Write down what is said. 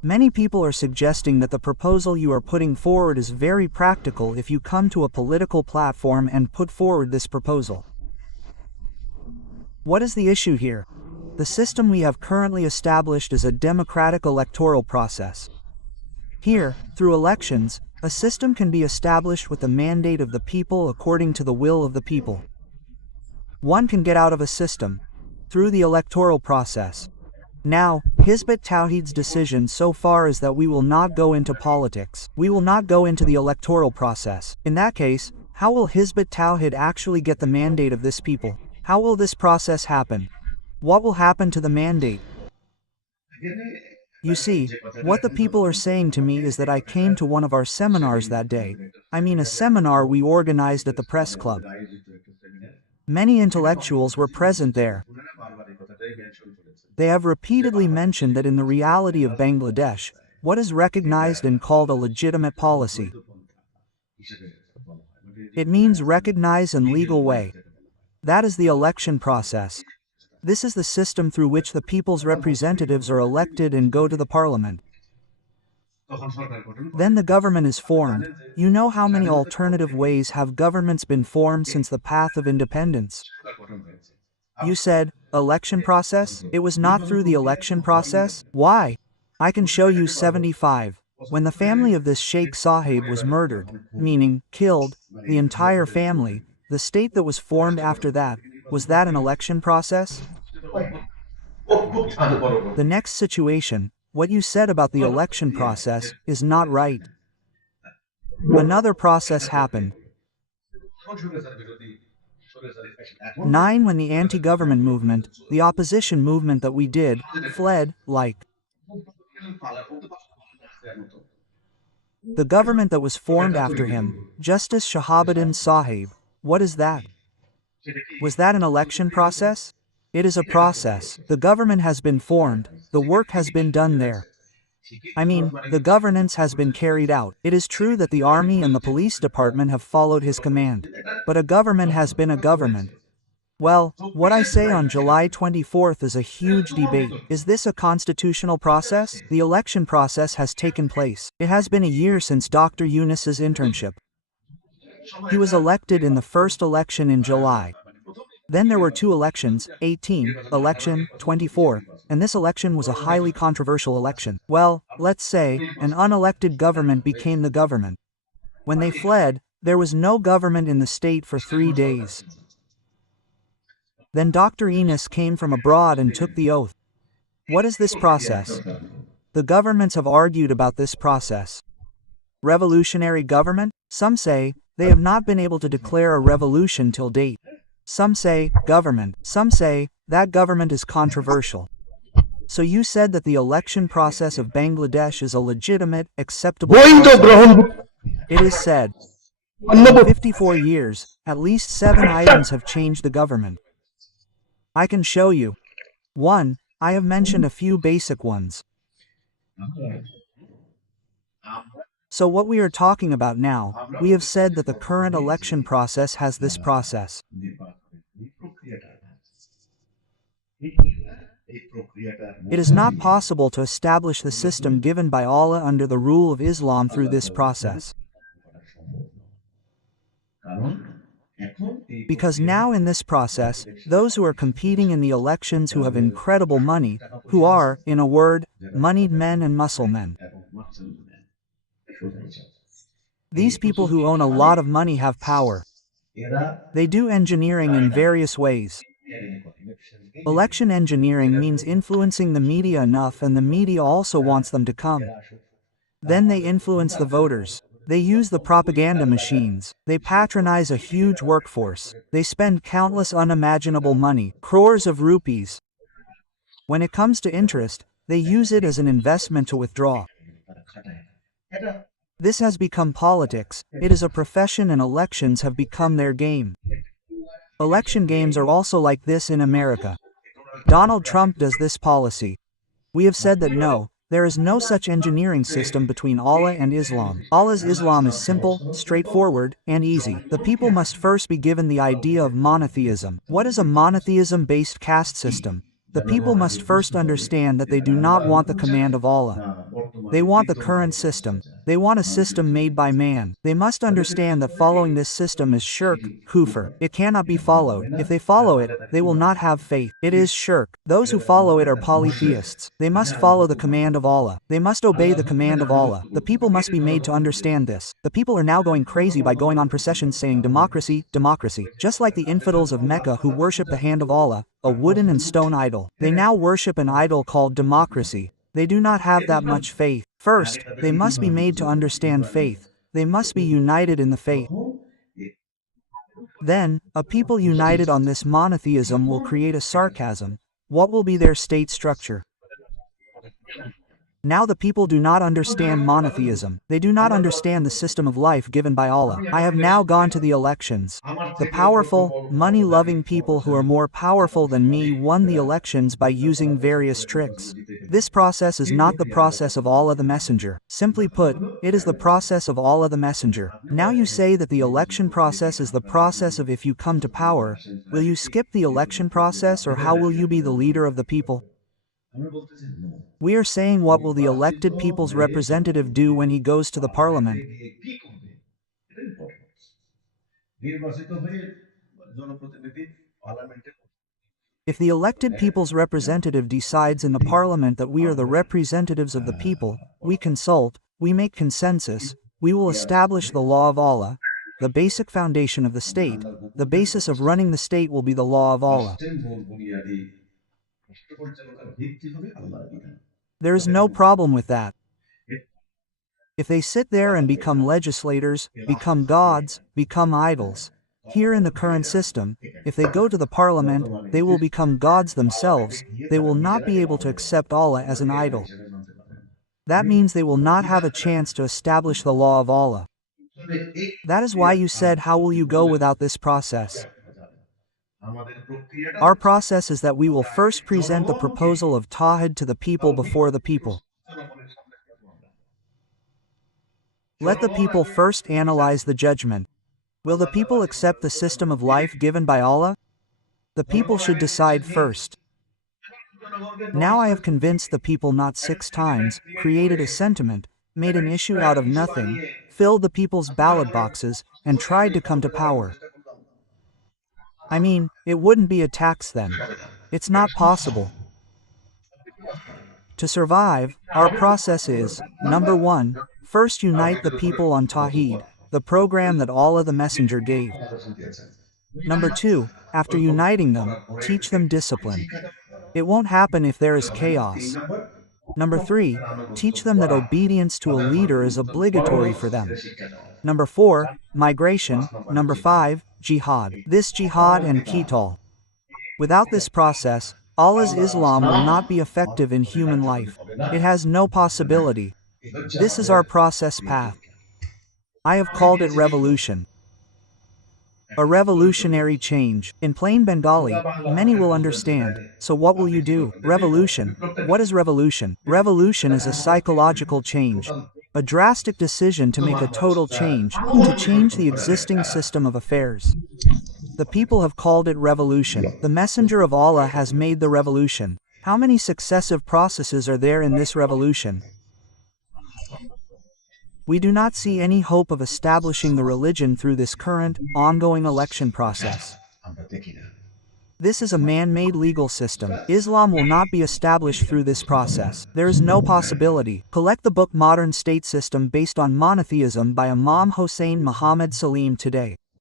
Many people are suggesting that the proposal you are putting forward is very practical if you come to a political platform and put forward this proposal. What is the issue here? The system we have currently established is a democratic electoral process. Here, through elections, a system can be established with the mandate of the people according to the will of the people. One can get out of a system through the electoral process. Now, Hizb ut-Tawhid's decision so far is that we will not go into politics. We will not go into the electoral process. In that case, how will Hizb ut-Tawhid actually get the mandate of this people? How will this process happen? What will happen to the mandate? You see, what the people are saying to me is that I came to one of our seminars that day. I mean a seminar we organized at the press club. Many intellectuals were present there. They have repeatedly mentioned that in the reality of Bangladesh, what is recognized and called a legitimate policy, it means recognized and legal way. That is the election process. This is the system through which the people's representatives are elected and go to the parliament. Then the government is formed. You know how many alternative ways have governments been formed since the path of independence? You said, election process? It was not through the election process? Why? I can show you 75. When the family of this Sheikh Sahib was murdered, meaning killed, the entire family, the state that was formed after that, was that an election process? The next situation, what you said about the election process, is not right. Another process happened. 9. When the anti-government movement, the opposition movement that we did, fled, like the government that was formed after him, Justice Shahabuddin Sahib, what is that? Was that an election process? It is a process. The government has been formed, the work has been done there. I mean, the governance has been carried out. It is true that the army and the police department have followed his command. But a government has been a government. Well, what I say on July 24th is a huge debate. Is this a constitutional process? The election process has taken place. It has been a year since Dr. Yunus's internship. He was elected in the first election in July. Then there were 2 elections, 18, election, 24, and this election was a highly controversial election. Well, let's say, an unelected government became the government. When they fled, there was no government in the state for 3 days. Then Dr. Yunus came from abroad and took the oath. What is this process? The governments have argued about this process. Revolutionary government? Some say, they have not been able to declare a revolution till date. Some say, government. Some say, that government is controversial. So you said that the election process of Bangladesh is a legitimate, acceptable process. It is said. In 54 years, at least 7 items have changed the government. I can show you. 1, I have mentioned a few basic ones. So what we are talking about now, we have said that the current election process has this process. It is not possible to establish the system given by Allah under the rule of Islam through this process. Because now in this process, those who are competing in the elections who have incredible money, who are, in a word, moneyed men and muscle men. These people who own a lot of money have power. They do engineering in various ways. Election engineering means influencing the media enough, and the media also wants them to come. Then they influence the voters. They use the propaganda machines. They patronize a huge workforce. They spend countless unimaginable money, crores of rupees. When it comes to interest, they use it as an investment to withdraw. This has become politics. It is a profession, and elections have become their game. Election games are also like this in America. Donald Trump does this policy. We have said that no, there is no such engineering system between Allah and Islam. Allah's Islam is simple, straightforward, and easy. The people must first be given the idea of monotheism. What is a monotheism-based caste system? The people must first understand that they do not want the command of Allah. They want the current system. They want a system made by man. They must understand that following this system is shirk, kufr. It cannot be followed. If they follow it, they will not have faith. It is shirk. Those who follow it are polytheists. They must follow the command of Allah. They must obey the command of Allah. The people must be made to understand this. The people are now going crazy by going on processions saying democracy, democracy. Just like the infidels of Mecca who worship the hand of Allah, a wooden and stone idol. They now worship an idol called democracy. They do not have that much faith. First, they must be made to understand faith. They must be united in the faith. Then, a people united on this monotheism will create a sarcasm. What will be their state structure? Now the people do not understand monotheism. They do not understand the system of life given by Allah. I have now gone to the elections. The powerful, money-loving people who are more powerful than me won the elections by using various tricks. This process is not the process of Allah the Messenger. Simply put, it is the process of Allah the Messenger. Now you say that the election process is the process of if you come to power. Will you skip the election process, or how will you be the leader of the people? We are saying, what will the elected people's representative do when he goes to the parliament? If the elected people's representative decides in the parliament that we are the representatives of the people, we consult, we make consensus, we will establish the law of Allah, the basic foundation of the state. The basis of running the state will be the law of Allah. There is no problem with that. If they sit there and become legislators, become gods, become idols, here in the current system, if they go to the parliament, they will become gods themselves. They will not be able to accept Allah as an idol. That means they will not have a chance to establish the law of Allah. That is why you said, how will you go without this process? Our process is that we will first present the proposal of Tawhid to the people before the people. Let the people first analyze the judgment. Will the people accept the system of life given by Allah? The people should decide first. Now I have convinced the people not 6 times, created a sentiment, made an issue out of nothing, filled the people's ballot boxes, and tried to come to power. I mean, it wouldn't be a tax then. It's not possible. To survive, our process is, number 1, first unite the people on Tawheed, the program that Allah the Messenger gave. Number 2, after uniting them, teach them discipline. It won't happen if there is chaos. Number 3, teach them that obedience to a leader is obligatory for them. Number 4, migration. Number 5, jihad. This jihad and qital. Without this process, Allah's Islam will not be effective in human life. It has no possibility. This is our process path. I have called it revolution. A revolutionary change. In plain Bengali, many will understand. So what will you do? Revolution. What is revolution? Revolution is a psychological change. A drastic decision to make a total change, to change the existing system of affairs. The people have called it revolution. The Messenger of Allah has made the revolution. How many successive processes are there in this revolution? We do not see any hope of establishing the religion through this current, ongoing election process. This is a man-made legal system. Islam will not be established through this process. There is no possibility. Collect the book Modern State System based on Monotheism by Imam Hossein Muhammad Salim today.